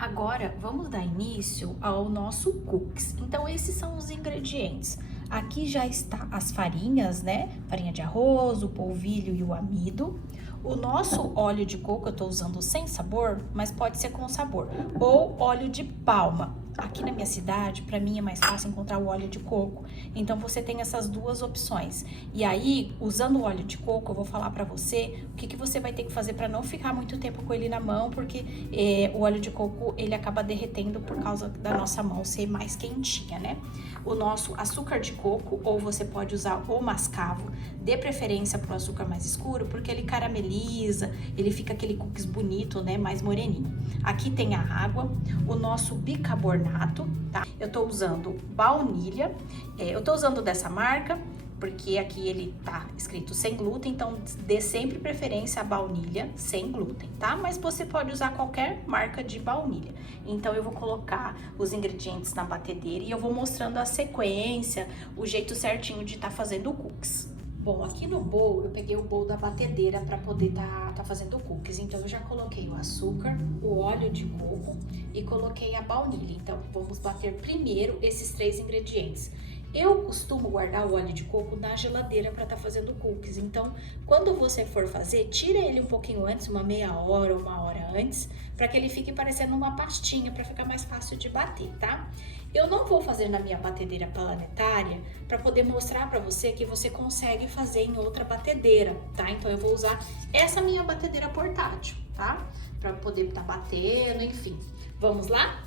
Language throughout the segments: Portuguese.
Agora, vamos dar início ao nosso cookies. Então, esses são os ingredientes. Aqui já está as farinhas, né? Farinha de arroz, o polvilho e o amido. O nosso óleo de coco eu tô usando sem sabor, mas pode ser com sabor. Ou óleo de palma. Aqui na minha cidade, para mim é mais fácil encontrar o óleo de coco. Então, você tem essas duas opções. E aí, usando o óleo de coco, eu vou falar para você o que você vai ter que fazer para não ficar muito tempo com ele na mão, porque o óleo de coco, ele acaba derretendo por causa da nossa mão ser mais quentinha, né? O nosso açúcar de coco, ou você pode usar o mascavo, dê preferência pro açúcar mais escuro, porque ele carameliza, ele fica aquele cookies bonito, né? Mais moreninho. Aqui tem a água, o nosso bicarbonato, tá? Eu tô usando baunilha, eu tô usando dessa marca, porque aqui ele tá escrito sem glúten, então dê sempre preferência à baunilha sem glúten, tá? Mas você pode usar qualquer marca de baunilha. Então eu vou colocar os ingredientes na batedeira e eu vou mostrando a sequência, o jeito certinho de estar fazendo o cookies. Bom, aqui no bowl, eu peguei o bowl da batedeira para poder tá fazendo cookies. Então, eu já coloquei o açúcar, o óleo de coco e coloquei a baunilha. Então, vamos bater primeiro esses três ingredientes. Eu costumo guardar o óleo de coco na geladeira para estar fazendo cookies. Então, quando você for fazer, tira ele um pouquinho antes, uma meia hora ou uma hora antes, para que ele fique parecendo uma pastinha, para ficar mais fácil de bater, tá? Eu não vou fazer na minha batedeira planetária para poder mostrar para você que você consegue fazer em outra batedeira, tá? Então, eu vou usar essa minha batedeira portátil, tá? Para poder estar batendo, enfim. Vamos lá?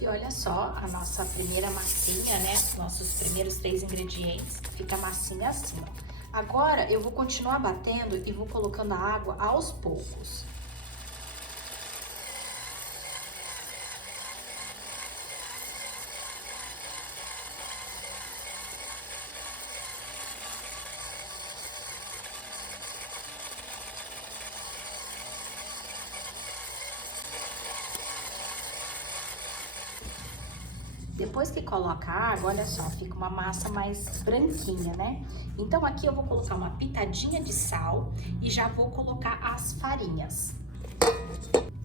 E olha só a nossa primeira massinha, né? Nossos primeiros três ingredientes. Fica a massinha assim, ó. Agora, eu vou continuar batendo e vou colocando a água aos poucos. Depois que coloca a água, olha só, fica uma massa mais branquinha, né? Então, aqui eu vou colocar uma pitadinha de sal e já vou colocar as farinhas.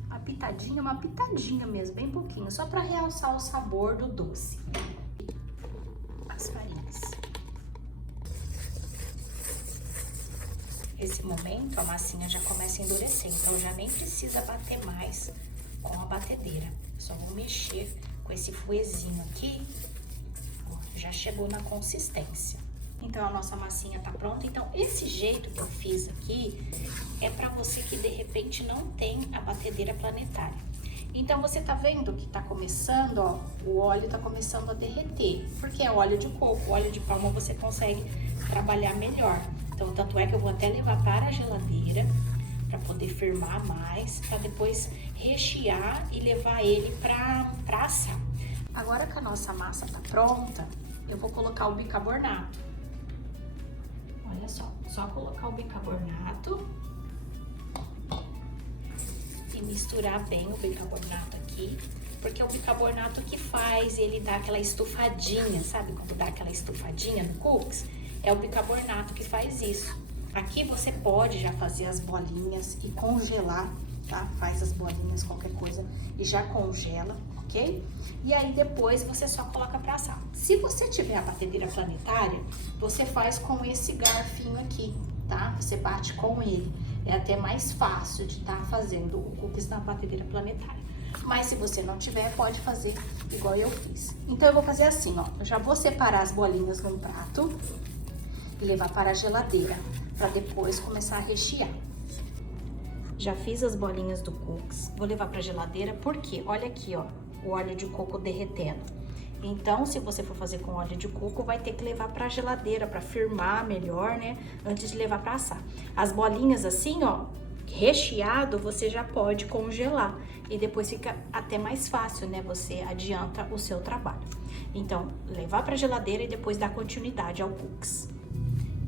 A pitadinha, uma pitadinha mesmo, bem pouquinho, só para realçar o sabor do doce. As farinhas. Nesse momento, a massinha já começa a endurecer, então já nem precisa bater mais com a batedeira. Só vou mexer com esse fouetzinho aqui, ó, já chegou na consistência. Então, a nossa massinha tá pronta. Então, esse jeito que eu fiz aqui é para você que, de repente, não tem a batedeira planetária. Então, você tá vendo que tá começando, ó, o óleo tá começando a derreter, porque é óleo de coco, óleo de palma você consegue trabalhar melhor. Então, tanto é que eu vou até levar para a geladeira, para poder firmar mais, para depois rechear e levar ele para assar. Agora que a nossa massa tá pronta, eu vou colocar o bicarbonato. Olha só colocar o bicarbonato e misturar bem o bicarbonato aqui, porque é o bicarbonato que faz ele dar aquela estufadinha, sabe? Quando dá aquela estufadinha no cookies, é o bicarbonato que faz isso. Aqui você pode já fazer as bolinhas e congelar, tá? Faz as bolinhas, qualquer coisa, e já congela, ok? E aí depois você só coloca pra assar. Se você tiver a batedeira planetária, você faz com esse garfinho aqui, tá? Você bate com ele. É até mais fácil de estar fazendo o cookies na batedeira planetária. Mas se você não tiver, pode fazer igual eu fiz. Então eu vou fazer assim, ó. Eu já vou separar as bolinhas num prato e levar para a geladeira, para depois começar a rechear. Já fiz as bolinhas do cookies, vou levar para a geladeira, porque olha aqui, ó, o óleo de coco derretendo. Então, se você for fazer com óleo de coco, vai ter que levar para a geladeira para firmar melhor, né, antes de levar para assar. As bolinhas assim, ó, recheado, você já pode congelar e depois fica até mais fácil, né, você adianta o seu trabalho. Então, levar para a geladeira e depois dar continuidade ao cookies.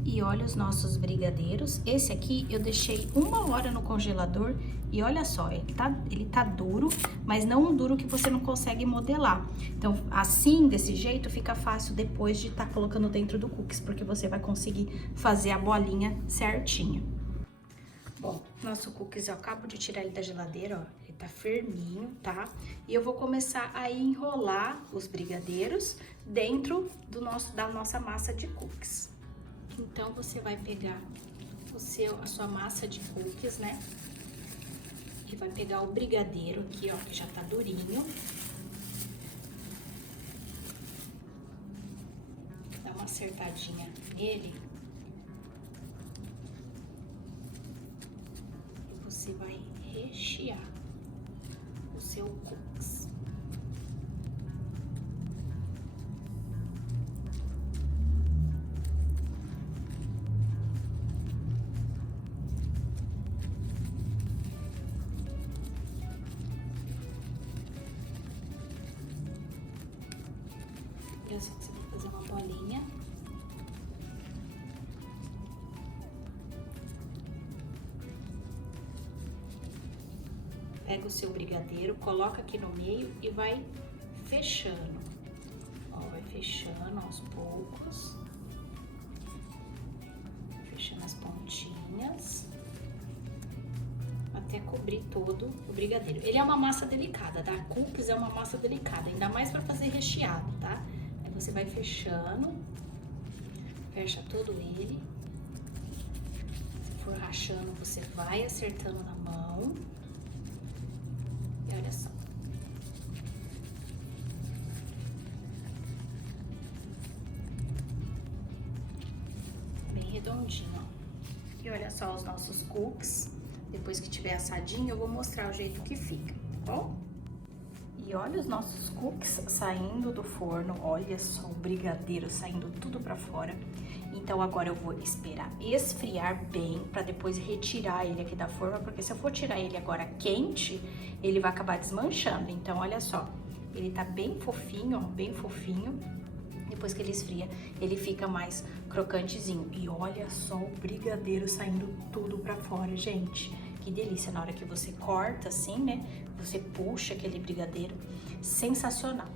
E olha os nossos brigadeiros. Esse aqui eu deixei 1 hora no congelador e olha só, ele tá duro, mas não um duro que você não consegue modelar. Então, assim, desse jeito, fica fácil depois de estar colocando dentro do cookies, porque você vai conseguir fazer a bolinha certinha. Bom, nosso cookies eu acabo de tirar ele da geladeira, ó, ele tá firminho, tá? E eu vou começar a enrolar os brigadeiros dentro da nossa massa de cookies. Então, você vai pegar a sua massa de cookies, né? E vai pegar o brigadeiro aqui, ó, que já tá durinho. Dá uma acertadinha nele. Você vai rechear o seu cookies. E assim você vai fazer uma bolinha. Pega o seu brigadeiro, coloca aqui no meio e vai fechando. Ó, vai fechando aos poucos. Fechando as pontinhas. Até cobrir todo o brigadeiro. Ele é uma massa delicada, tá? Cookies é uma massa delicada, ainda mais para fazer recheado, tá? Aí você vai fechando. Fecha todo ele. Se for rachando, você vai acertando na mão. E olha só. Bem redondinho, ó. E olha só os nossos cookies. Depois que tiver assadinho, eu vou mostrar o jeito que fica, tá bom? E olha os nossos cookies saindo do forno. Olha só o brigadeiro saindo tudo pra fora. Então agora eu vou esperar esfriar bem para depois retirar ele aqui da forma, porque se eu for tirar ele agora quente, ele vai acabar desmanchando. Então olha só, ele tá bem fofinho, ó, bem fofinho. Depois que ele esfria, ele fica mais crocantezinho. E olha só o brigadeiro saindo tudo pra fora, gente. Que delícia, na hora que você corta assim, né? Você puxa aquele brigadeiro, sensacional.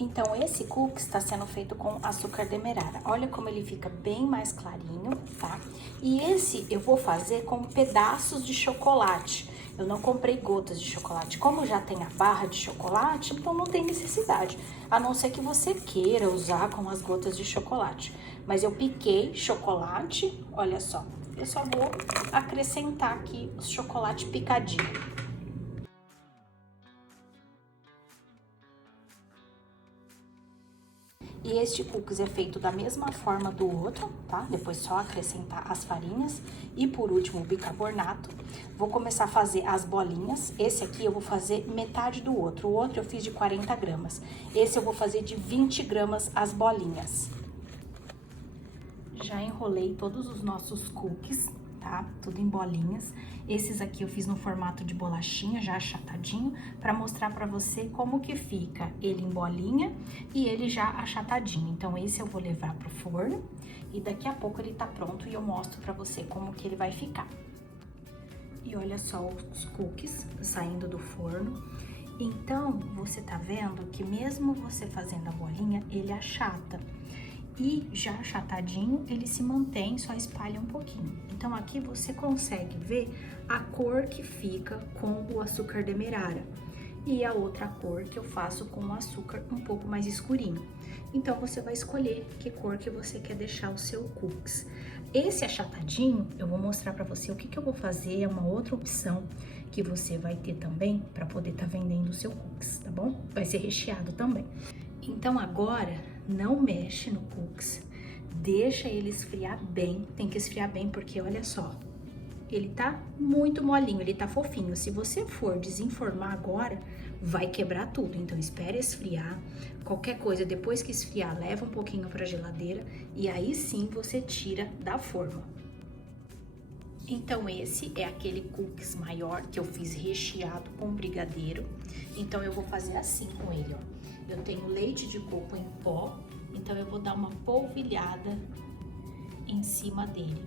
Então, esse cookies está sendo feito com açúcar demerara. Olha como ele fica bem mais clarinho, tá? E esse eu vou fazer com pedaços de chocolate. Eu não comprei gotas de chocolate. Como já tem a barra de chocolate, então não tem necessidade. A não ser que você queira usar com as gotas de chocolate. Mas eu piquei chocolate, olha só. Eu só vou acrescentar aqui o chocolate picadinho. E este cookies é feito da mesma forma do outro, tá? Depois só acrescentar as farinhas e por último o bicarbonato. Vou começar a fazer as bolinhas. Esse aqui eu vou fazer metade do outro. O outro eu fiz de 40 gramas. Esse eu vou fazer de 20 gramas as bolinhas. Já enrolei todos os nossos cookies, tá? Tudo em bolinhas. Esses aqui eu fiz no formato de bolachinha, já achatadinho, pra mostrar pra você como que fica ele em bolinha e ele já achatadinho. Então, esse eu vou levar pro forno e daqui a pouco ele tá pronto e eu mostro pra você como que ele vai ficar. E olha só os cookies saindo do forno. Então, você tá vendo que mesmo você fazendo a bolinha, ele achata. E já achatadinho, ele se mantém, só espalha um pouquinho. Então, aqui você consegue ver a cor que fica com o açúcar demerara. E a outra cor que eu faço com o açúcar um pouco mais escurinho. Então, você vai escolher que cor que você quer deixar o seu cookies. Esse achatadinho, eu vou mostrar pra você o que eu vou fazer, é uma outra opção que você vai ter também pra poder estar vendendo o seu cookies, tá bom? Vai ser recheado também. Então, agora, não mexe no cookies, deixa ele esfriar bem, tem que esfriar bem porque olha só, ele tá muito molinho, ele tá fofinho. Se você for desenformar agora, vai quebrar tudo, então espere esfriar. Qualquer coisa, depois que esfriar, leva um pouquinho pra geladeira e aí sim você tira da forma. Então esse é aquele cookies maior que eu fiz recheado com brigadeiro. Então eu vou fazer assim com ele, ó. Eu tenho leite de coco em pó, então eu vou dar uma polvilhada em cima dele.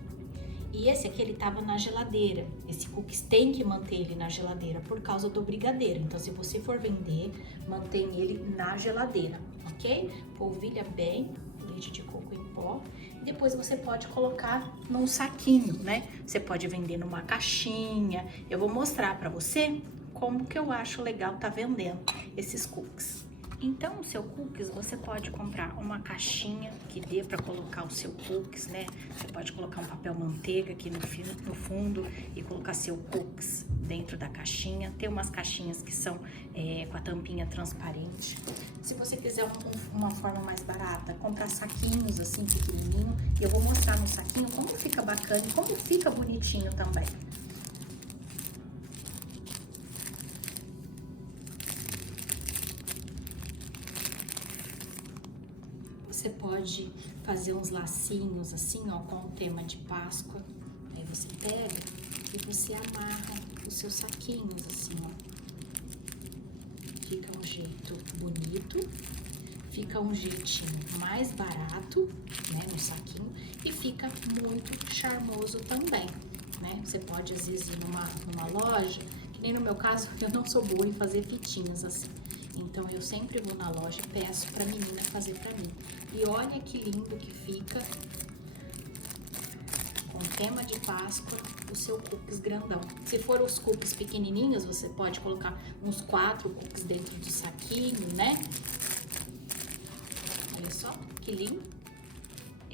E esse aqui, ele tava na geladeira. Esse cookies tem que manter ele na geladeira por causa do brigadeiro. Então, se você for vender, mantém ele na geladeira, ok? Polvilha bem o leite de coco em pó. Depois você pode colocar num saquinho, né? Você pode vender numa caixinha. Eu vou mostrar pra você como que eu acho legal tá vendendo esses cookies. Então, o seu cookies, você pode comprar uma caixinha que dê para colocar o seu cookies, né? Você pode colocar um papel manteiga aqui no fundo e colocar seu cookies dentro da caixinha. Tem umas caixinhas que são com a tampinha transparente. Se você quiser uma forma mais barata, comprar saquinhos assim, pequenininho. E eu vou mostrar no saquinho como fica bacana e como fica bonitinho também. Você pode fazer uns lacinhos assim, ó, com o tema de Páscoa. Aí você pega e você amarra os seus saquinhos assim, ó. Fica um jeito bonito, fica um jeitinho mais barato, né, no saquinho, e fica muito charmoso também, né? Você pode às vezes ir numa loja, que nem no meu caso, eu não sou boa em fazer fitinhas assim. Então, eu sempre vou na loja e peço pra menina fazer pra mim. E olha que lindo que fica, com tema de Páscoa, o seu cookies grandão. Se for os cookies pequenininhos, você pode colocar uns 4 cookies dentro do saquinho, né? Olha só, que lindo.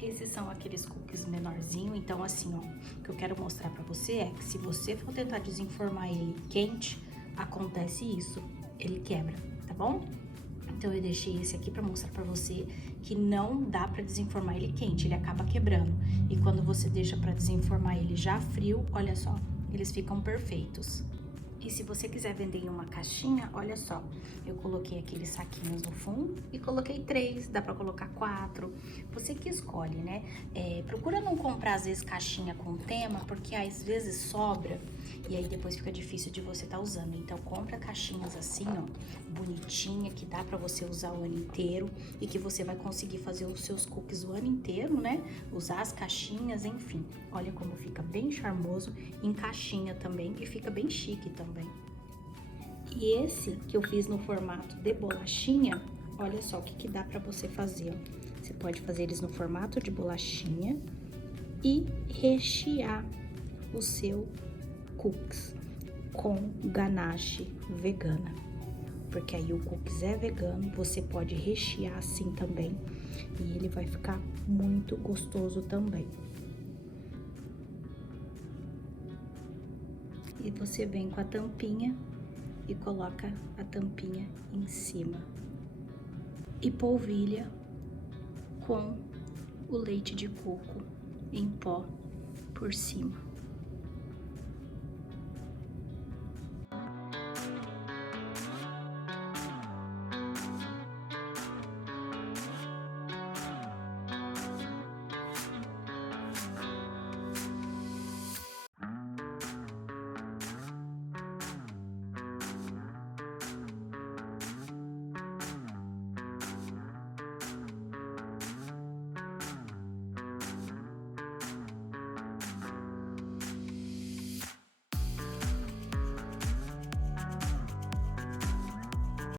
Esses são aqueles cookies menorzinho, então assim, ó, o que eu quero mostrar pra você é que se você for tentar desenformar ele quente, acontece isso, ele quebra. Tá bom? Então eu deixei esse aqui pra mostrar pra você que não dá pra desenformar ele quente, ele acaba quebrando. E quando você deixa pra desenformar ele já frio, olha só, eles ficam perfeitos. E se você quiser vender em uma caixinha, olha só, eu coloquei aqueles saquinhos no fundo e coloquei 3, dá pra colocar 4, você que escolhe, né? Procura não comprar às vezes caixinha com tema, porque às vezes sobra e aí depois fica difícil de você tá usando. Então compra caixinhas assim, ó, bonitinha, que dá pra você usar o ano inteiro e que você vai conseguir fazer os seus cookies o ano inteiro, né? Usar as caixinhas, enfim. Olha como fica bem charmoso em caixinha também e fica bem chique também. E esse que eu fiz no formato de bolachinha, olha só o que dá pra você fazer, ó. Você pode fazer eles no formato de bolachinha e rechear o seu cookies com ganache vegana. Porque aí o cookies é vegano, você pode rechear assim também e ele vai ficar muito gostoso também. E você vem com a tampinha e coloca a tampinha em cima. E polvilha com o leite de coco em pó por cima.